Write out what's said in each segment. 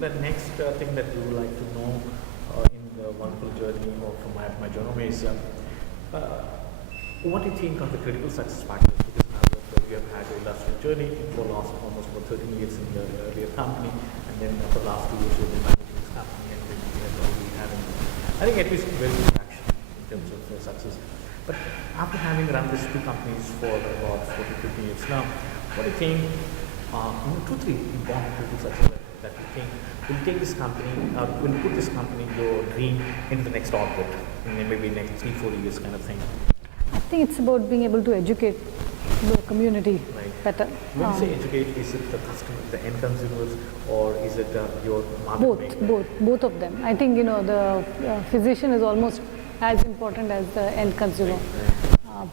the next thing that we would like to know in the wonderful journey of my genome is what do you think are the critical success factors? Because now that we have had a illustrious journey for the last almost about 13 years in the earlier company, and then for the last 2 years we've been managing this company, and then we have already having, I think, at least very good traction in terms of success. But after having run these two companies for about 40, 50 years now, what do you think, 2, 3 important critical success that you think will take this company, or will put this company, your dream, into the next orbit, in maybe next 3, 4 years kind of thing? I think it's about being able to educate the community better. When you say educate, is it the customer, the end consumers, or is it your market maker? Both of them. I think the physician is almost as important as the end consumer.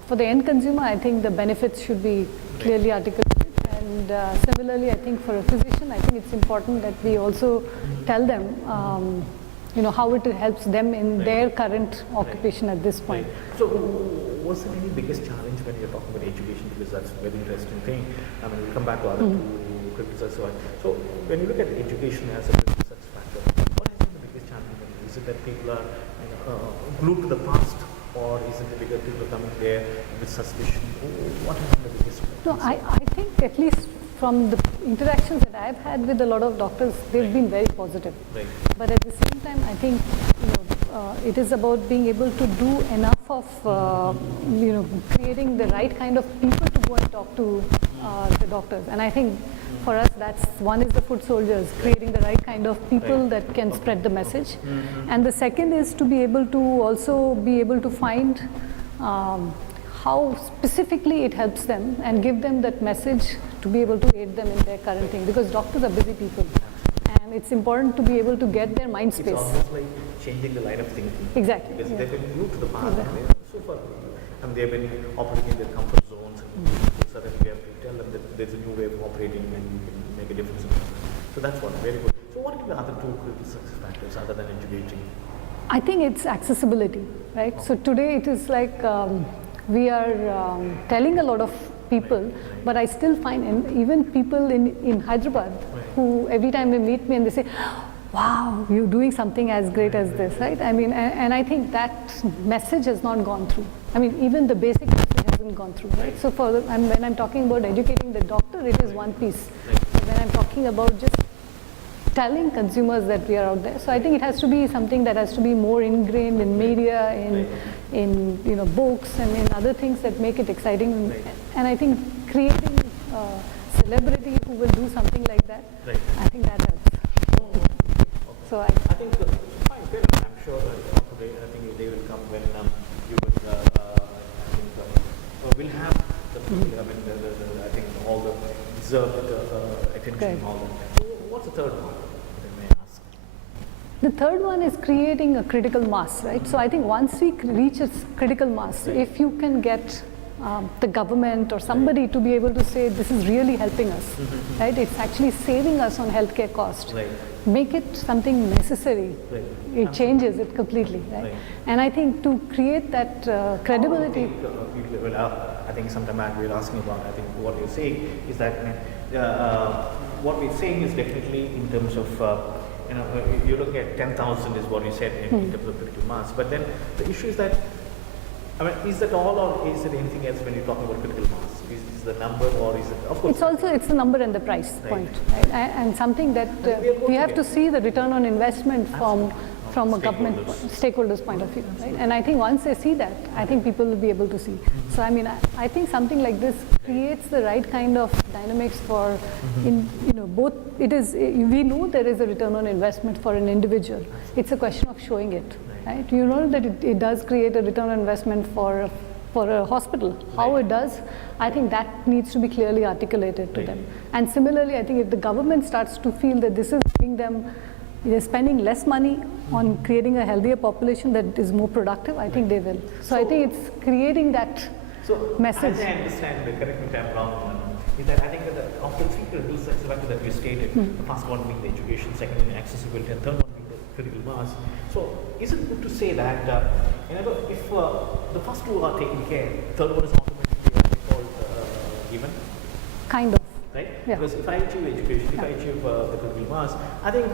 For the end consumer, I think the benefits should be clearly articulated, and similarly, I think for a physician, I think it's important that we also tell them how it helps them in their current occupation at this point. So, what's the really biggest challenge when you're talking about education? Because that's a very interesting thing. I mean, we'll come back to other two critical success. So, when you look at education as a critical success factor, what has been the biggest challenge? Is it that people are glued to the past, or is it the bigger people coming there with suspicion? What has been the biggest? No, I think at least from the interactions that I've had with a lot of doctors, they've been very positive. Right. But at the same time, I think it is about being able to do enough of creating the right kind of people to go and talk to the doctors. And I think for us, that's one is the foot soldiers, creating the right kind of people that can spread the message. And the second is to be able to also be able to find how specifically it helps them and give them that message to be able to aid them in their current thing, because doctors are busy people and it's important to be able to get their mind space. It's almost like changing the line of thinking. Exactly. Because they've been glued to the past, and they're so far, and they've been operating in their comfort zones, and suddenly we have to tell them that there's a new way of operating and you can make a difference in it. So that's one, very good. So what are the other two critical success factors other than educating? I think it's accessibility, right? So today it is like we are telling a lot of people, but I still find, and even people in Hyderabad, who every time they meet me and they say, wow, you're doing something as great as this, right? I mean, and I think that message has not gone through. I mean, even the basic message hasn't gone through, right? So when I'm talking about educating the doctor, it is one piece. But when I'm talking about just telling consumers that we are out there, so I think it has to be something that has to be more ingrained in media, in books, and in other things that make it exciting. And I think creating a celebrity who will do something like that, I think that helps. So I think fine, fair enough. I'm sure that today, I think they will come when you will. I think we'll have the. I think all the deserved attention and all that. So what's the third one? If I may ask. The third one is creating a critical mass, right? So I think once we reach a critical mass, if you can get the government or somebody to be able to say this is really helping us, right? It's actually saving us on healthcare costs. Make it something necessary. It changes it completely, right? And I think to create that credibility. I think sometime back we were asking about. I think what you're saying is that what we're saying is definitely in terms of. You look at 10,000 is what you said in terms of critical mass, but then the issue is that. I mean, is that all, or is it anything else when you're talking about critical mass? Is the number, or is it, of course? It's the number and the price point, right? And something that we have to see the return on investment from a government stakeholders point of view, right? And I think once they see that, I think people will be able to see. So I mean, I think something like this creates the right kind of dynamics for, both. It is we know there is a return on investment for an individual. It's a question of showing it. Right? You know that it does create a return on investment for a hospital. How it does, I think that needs to be clearly articulated to them. And similarly, I think if the government starts to feel that this is giving them, they're spending less money on creating a healthier population that is more productive, I think they will. So I think it's creating that message. As I understand, correct me if I'm wrong, is that I think that of the three critical success factors that we stated, the first one being the education, second being accessibility, and third one being the critical mass. So is it good to say that if the first two are taken care, third one is automatically called given? Kind of. Right? Yeah. Because if I achieve education, if I achieve the critical mass, I think,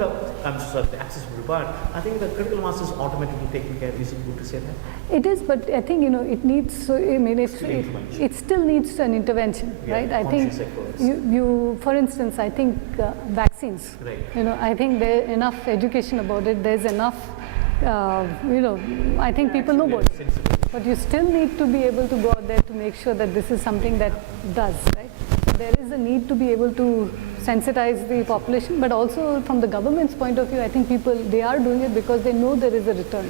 I'm sorry, the accessibility part, I think the critical mass is automatically taken care of. Is it good to say that? It is, but I think, it needs, so I mean, it still needs an intervention, Yeah, right? I think conscious efforts. you, for instance, I think vaccines, Right. I think there's enough education about it, there's enough, I think people know about it. Sensible. But you still need to be able to go out there to make sure that this is something that does, right? So there is a need to be able to sensitize the population, but also from the government's point of view, I think people, they are doing it because they know there is a return.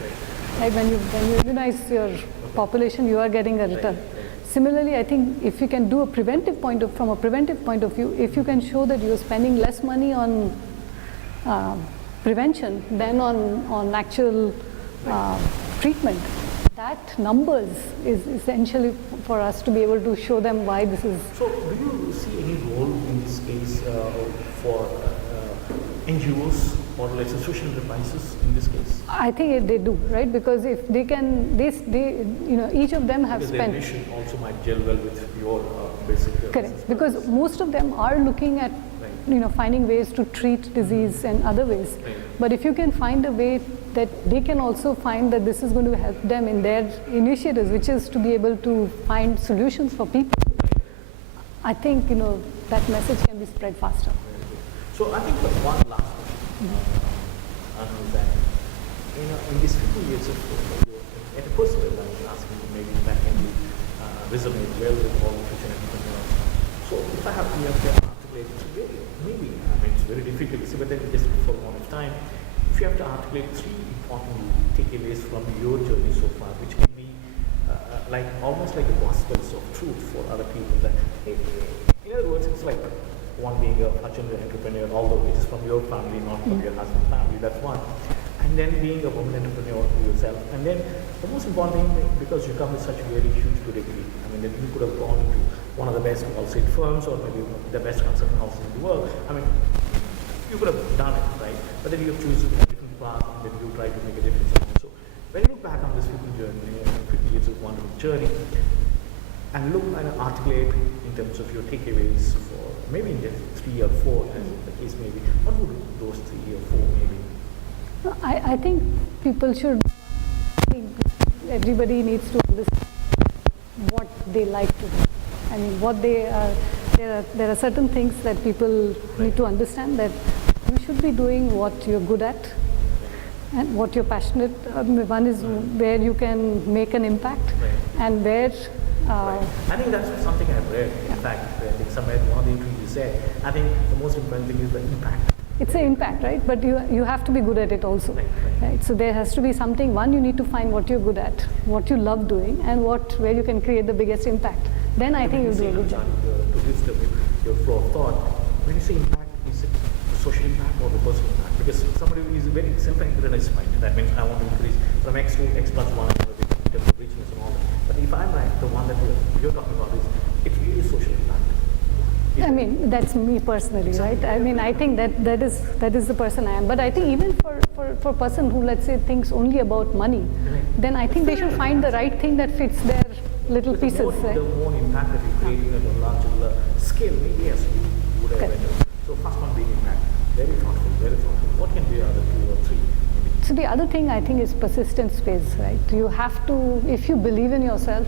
Right? When you immunize your population, you are getting a return. Similarly, I think if you can do a preventive from a preventive point of view, if you can show that you're spending less money on prevention than on actual treatment, that numbers is essentially for us to be able to show them why this is. So, do you see any role in this case for NGOs or let's say social enterprises in this case? I think they do, right? Because if they can, each of them have Because spent. their mission also might gel well with your basic. Correct, because most of them are looking at, finding ways to treat disease and other ways. Right. But if you can find a way that they can also find that this is going to help them in their initiatives, which is to be able to find solutions for people, I think, that message can be spread faster. So I think one last question, is that, in these 50 years of your, at a personal level, I was asking you maybe that can be resonate well with all the future entrepreneurs. So if I have to articulate, maybe, it's very difficult to say, but then just for a moment of time, if you have to articulate 3 important takeaways from your journey so far, which can be like almost like a gospels of truth for other people, that in other words, it's like one being a fortunate entrepreneur, although it is from your family, not from your husband's family, that's one. And then being a woman entrepreneur yourself. And then the most important thing, because you come with such a very huge pedigree, that you could have gone into one of the best Wall Street firms or maybe the best consulting houses in the world. You could have done it, right? But then you have chosen a different path and then you try to make a difference. So when you look back on this 50 years of wonderful journey, and look and articulate in terms of your takeaways for maybe in just 3 or 4, as the case may be, what would those 3 or 4 maybe? I think people should, everybody needs to understand what they like to do. What they are, there are certain things that people need to understand, that you should be doing what you're good at and what you're passionate. One is where you can make an impact, and where. I think that's something I've read. In fact, I think somewhere in one of the interviews you said, I think the most important thing is the impact. It's an impact, right? But you have to be good at it also, right? So there has to be something. One, you need to find what you're good at, what you love doing, and where you can create the biggest impact. Then I think you'll do a good job. To wisdom, your flow of thought, when you say impact, is it the social impact or the personal impact? Because somebody who is very self-encouraged mind, that means I want to increase from X to X plus 1 in terms of richness and all that. But if I'm right, the one that you're talking about is, it's really social impact. That's me personally, right? I think that is the person I am. But I think even for a person who, let's say, thinks only about money, then I think they should find the right thing that fits their little pieces, right? The more impact that you create at a larger scale, maybe yes, you would have better. So first one being impact, very thoughtful, very thoughtful. What can be the other 2 or 3? Maybe? So the other thing I think is persistence space, right? You have to, if you believe in yourself,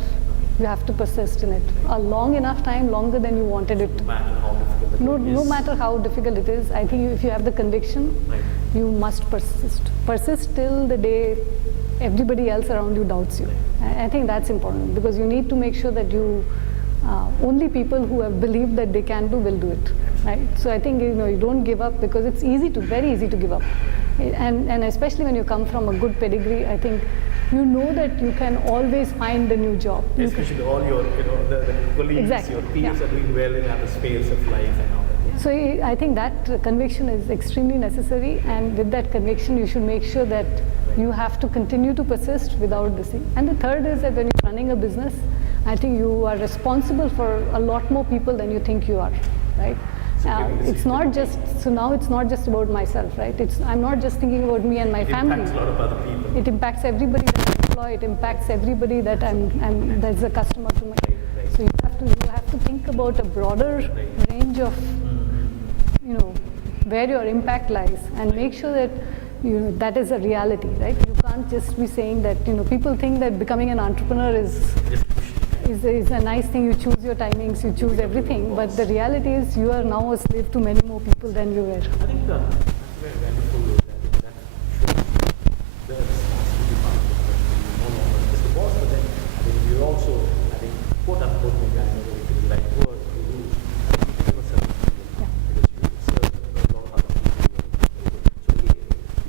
you have to persist in it a long enough time, longer than you wanted it to. No matter how difficult it is. No matter how difficult it is, I think if you have the conviction, you must persist. Persist till the day everybody else around you doubts you. I think that's important, because you need to make sure that only people who have believed that they can do will do it, right? So I think you don't give up, because it's very easy to give up, and especially when you come from a good pedigree. I think you know that you can always find a new job. Especially all your, the colleagues, your peers are doing well in other spheres of life and all that. Yeah. So I think that conviction is extremely necessary, and with that conviction, you should make sure that you have to continue to persist without this thing. And the third is that when you're running a business, I think you are responsible for a lot more people than you think you are, right? It's not just, so now it's not just about myself, right? I'm not just thinking about me and my family. It impacts a lot of other people. It impacts everybody that I employ, it impacts everybody that that's a customer to my. So you have to think about a broader range of where your impact lies, and make sure that that is a reality, right? You can't just be saying that, people think that becoming an entrepreneur is a nice thing. You choose your timings, you choose everything, but the reality is you are now a slave to many more people than you were. I think that's very wonderful. I think that shows the responsibility part of it. You're no longer just the boss, but then I think you're also, I think, quote unquote, maybe I know that it is the right word to use. I think you give a service to people because you serve a lot of other people. So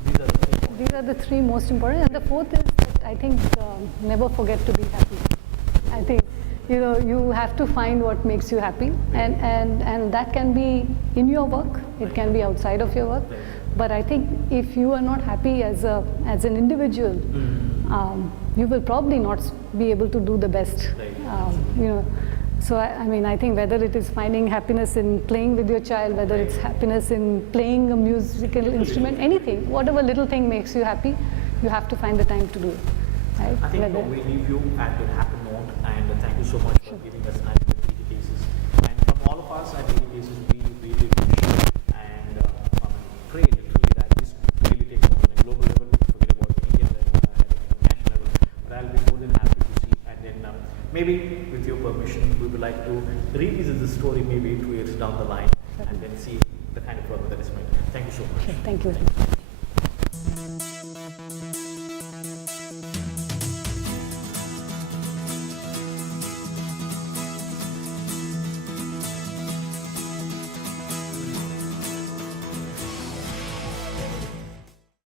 these are the 3 points. These are the 3 most important, and the 4th is that I think never forget to be happy. I think you have to find what makes you happy, and that can be in your work, it can be outside of your work. But I think if you are not happy as an individual, you will probably not be able to do the best. So I think whether it is finding happiness in playing with your child, whether it's happiness in playing a musical instrument, anything, whatever little thing makes you happy, you have to find the time to do it. Right? I think we leave you at a happy note, and thank you so much for giving us time with DD Cases. And from all of us at DD Cases, we really wish and pray literally that this really takes off on a global level, forget about India level, national level. But I'll be more than happy to see. And then maybe with your permission, we would like to revisit the story maybe 2 years down the line, and then see the kind of progress that is made. Thank you so much. Thank you very much.